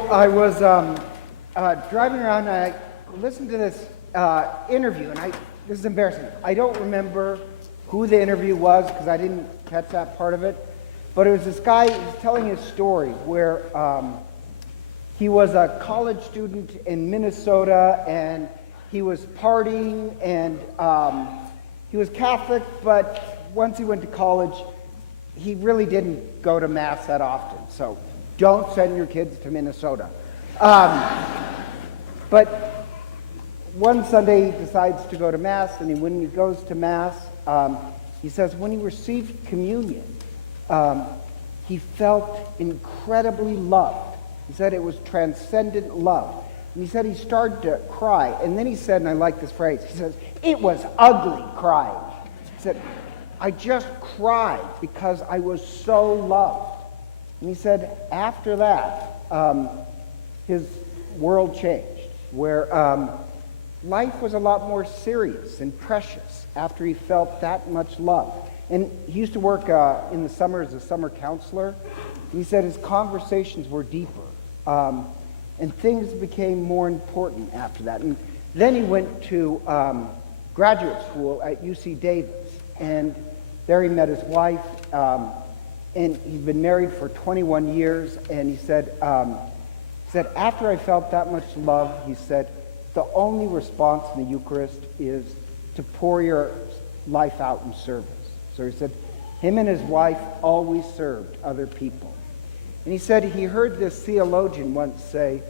I was driving around and I listened to this interview, and this is embarrassing. I don't remember who the interview was because I didn't catch that part of it, but it was this guy who was telling his story where he was a college student in Minnesota, and he was partying, and he was Catholic, but once he went to college, he really didn't go to Mass that often, so don't send your kids to Minnesota. But one Sunday he decides to go to Mass, and when he goes to Mass, he says when he received communion, he felt incredibly loved. He said it was transcendent love. And he said he started to cry, and then he said, and I like this phrase, he says, it was ugly crying. He said, I just cried because I was so loved. And he said after that, his world changed, where life was a lot more serious and precious after he felt that much love. And he used to work in the summer as a summer counselor. He said his conversations were deeper, and things became more important after that. And then he went to graduate school at UC Davis, and there he met his wife, and he's been married for 21 years, and he said, after I felt that much love, he said, the only response in the Eucharist is to pour your life out in service. So he said, him and his wife always served other people. And he said he heard this theologian once say,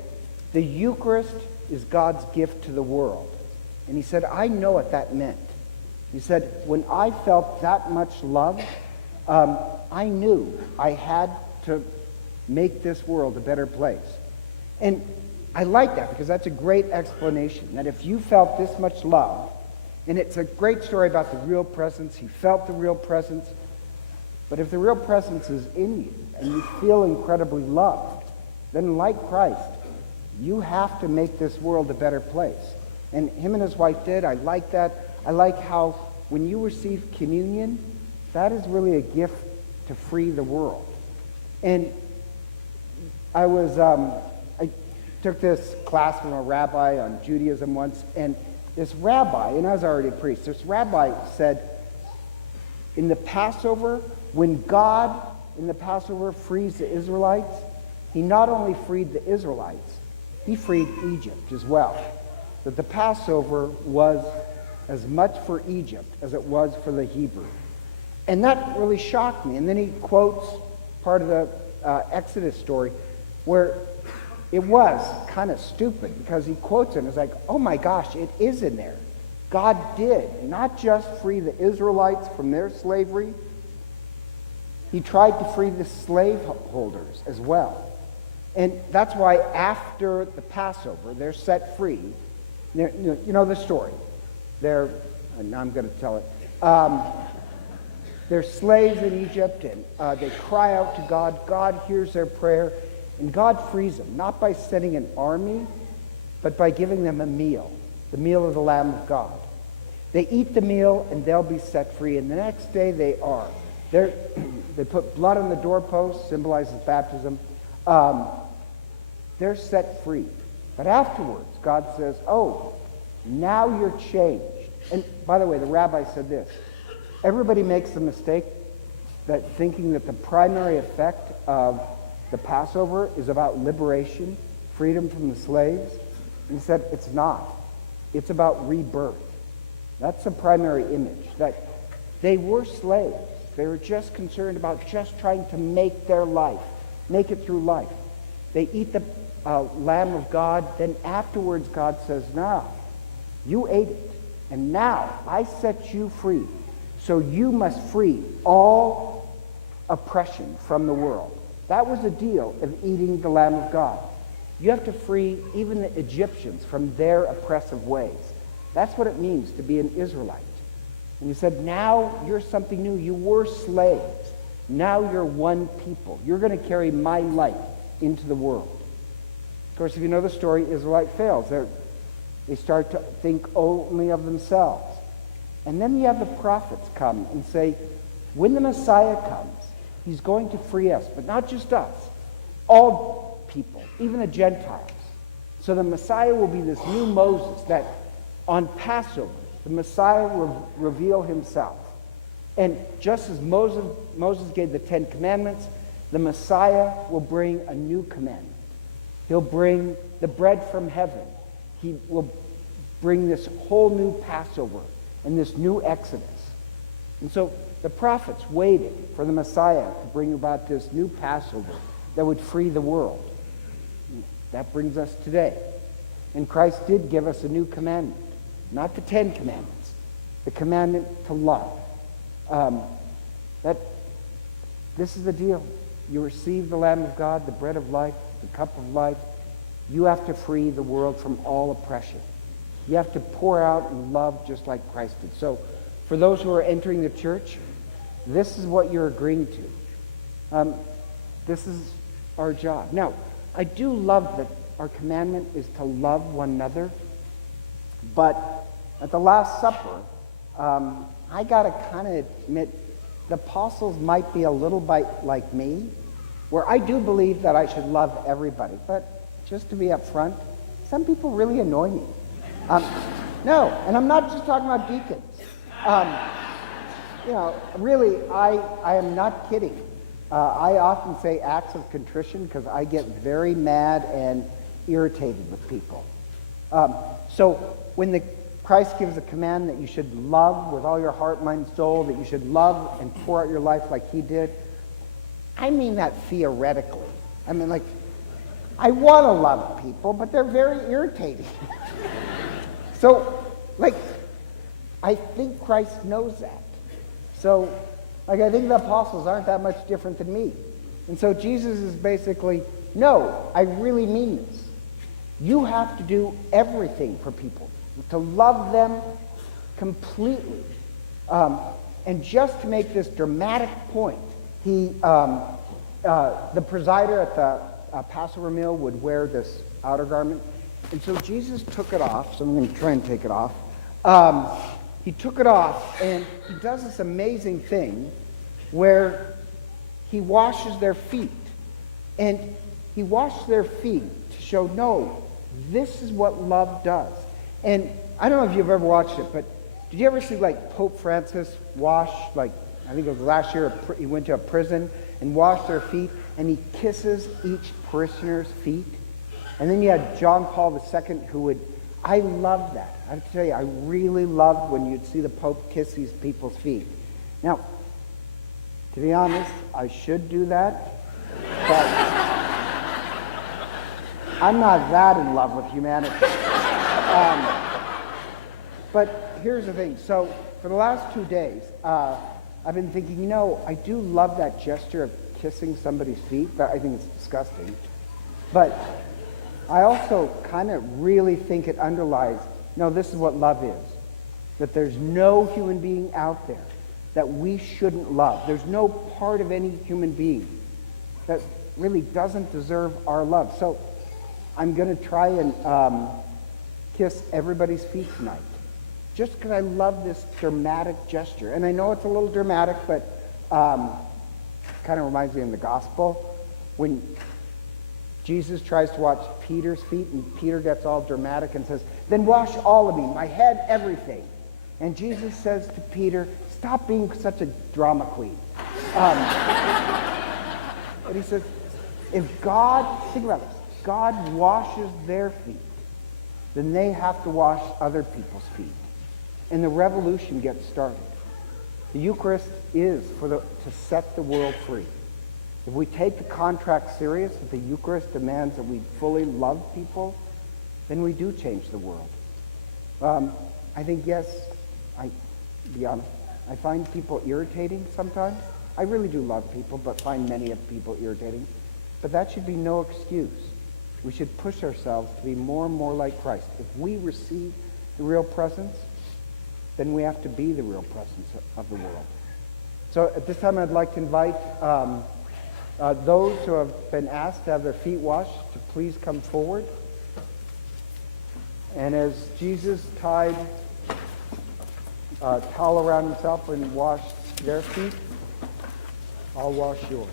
the Eucharist is God's gift to the world. And he said, I know what that meant. He said, when I felt that much love, I knew I had to make this world a better place. And I like that because that's a great explanation, that if you felt this much love, and it's a great story about the real presence, he felt the real presence, but if the real presence is in you and you feel incredibly loved, then like Christ, you have to make this world a better place. And him and his wife did. I like that. I like how when you receive communion, that is really a gift to free the world. And I took this class from a rabbi on Judaism once, and this rabbi, and I was already a priest, this rabbi said, in the Passover, when God in the Passover frees the Israelites, he not only freed the Israelites, he freed Egypt as well. That the Passover was as much for Egypt as it was for the Hebrew. And that really shocked me. And then he quotes part of the Exodus story where it was kind of stupid because he quotes it and it's like, oh my gosh, it is in there. God did not just free the Israelites from their slavery, he tried to free the slaveholders as well. And that's why after the Passover, they're set free. You know the story. And I'm going to tell it. They're slaves in Egypt, and they cry out to God. God hears their prayer, and God frees them, not by sending an army, but by giving them a meal, the meal of the Lamb of God. They eat the meal, and they'll be set free, and the next day they are. They put blood on the doorpost, symbolizes baptism. They're set free. But afterwards, God says, oh, now you're changed. And by the way, the rabbi said this. Everybody makes the mistake that thinking that the primary effect of the Passover is about liberation, freedom from the slaves. And he said, it's not. It's about rebirth. That's the primary image, that they were slaves. They were just concerned about just trying to make their life, make it through life. They eat the Lamb of God, then afterwards God says, now, you ate it, and now I set you free. So you must free all oppression from the world. That was the deal of eating the Lamb of God. You have to free even the Egyptians from their oppressive ways. That's what it means to be an Israelite. And he said, now you're something new. You were slaves. Now you're one people. You're going to carry my light into the world. Of course, if you know the story, Israelite fails. They start to think only of themselves. And then you have the prophets come and say, when the Messiah comes, he's going to free us, but not just us, all people. even the Gentiles. So the Messiah will be this new Moses that on Passover, the Messiah will reveal himself. And just as Moses gave the 10 Commandments, the Messiah will bring a new commandment. He'll bring the bread from heaven. He will bring this whole new Passover and this new Exodus. And so the prophets waited for the Messiah to bring about this new Passover that would free the world. That brings us today. And Christ did give us a new commandment. Not the 10 Commandments. The commandment to love. That this is the deal. You receive the Lamb of God, the bread of life, the cup of life. You have to free the world from all oppression. You have to pour out and love just like Christ did. So for those who are entering the church, this is what you're agreeing to. This is our job. Now, I do love that our commandment is to love one another. But at the Last Supper, I got to kind of admit, the apostles might be a little bit like me, where I do believe that I should love everybody. But just to be upfront, some people really annoy me. No, and I'm not just talking about deacons. Really, I am not kidding. I often say acts of contrition because I get very mad and irritated with people. So when Christ gives a command that you should love with all your heart, mind, and soul, that you should love and pour out your life like he did, I mean that theoretically. I mean, like, I want to love people, but they're very irritating. So, like, I think Christ knows that. So, like, I think the apostles aren't that much different than me. And so Jesus is basically, no, I really mean this. You have to do everything for people, to love them completely. And just to make this dramatic point, the presider at the Passover meal would wear this outer garment. And so Jesus took it off, so I'm going to try and take it off. He took it off, and he does this amazing thing where he washes their feet. And he washed their feet to show, no, this is what love does. And I don't know if you've ever watched it, but did you ever see, like, Pope Francis wash, like, I think it was last year, he went to a prison and washed their feet, and he kisses each parishioner's feet? And then you had John Paul II who would, I love that. I have to tell you, I really loved when you'd see the Pope kiss these people's feet. Now, to be honest, I should do that, but I'm not that in love with humanity. But here's the thing. So for the last 2 days, I've been thinking, I do love that gesture of kissing somebody's feet, but I think it's disgusting. But I also kind of really think it underlies, this is what love is. That there's no human being out there that we shouldn't love. There's no part of any human being that really doesn't deserve our love. So I'm going to try and kiss everybody's feet tonight. Just because I love this dramatic gesture. And I know it's a little dramatic, but kind of reminds me of the gospel. When Jesus tries to wash Peter's feet, and Peter gets all dramatic and says, then wash all of me, my head, everything. And Jesus says to Peter, stop being such a drama queen. And he says, if God, think about this, God washes their feet, then they have to wash other people's feet. And the revolution gets started. The Eucharist is to set the world free. If we take the contract serious, that the Eucharist demands that we fully love people, then we do change the world. I think, yes, to be honest, I find people irritating sometimes. I really do love people, but find many of people irritating. But that should be no excuse. We should push ourselves to be more and more like Christ. If we receive the real presence, then we have to be the real presence of the world. So at this time, I'd like to invite those who have been asked to have their feet washed to please come forward. And as Jesus tied a towel around himself and washed their feet, I'll wash yours.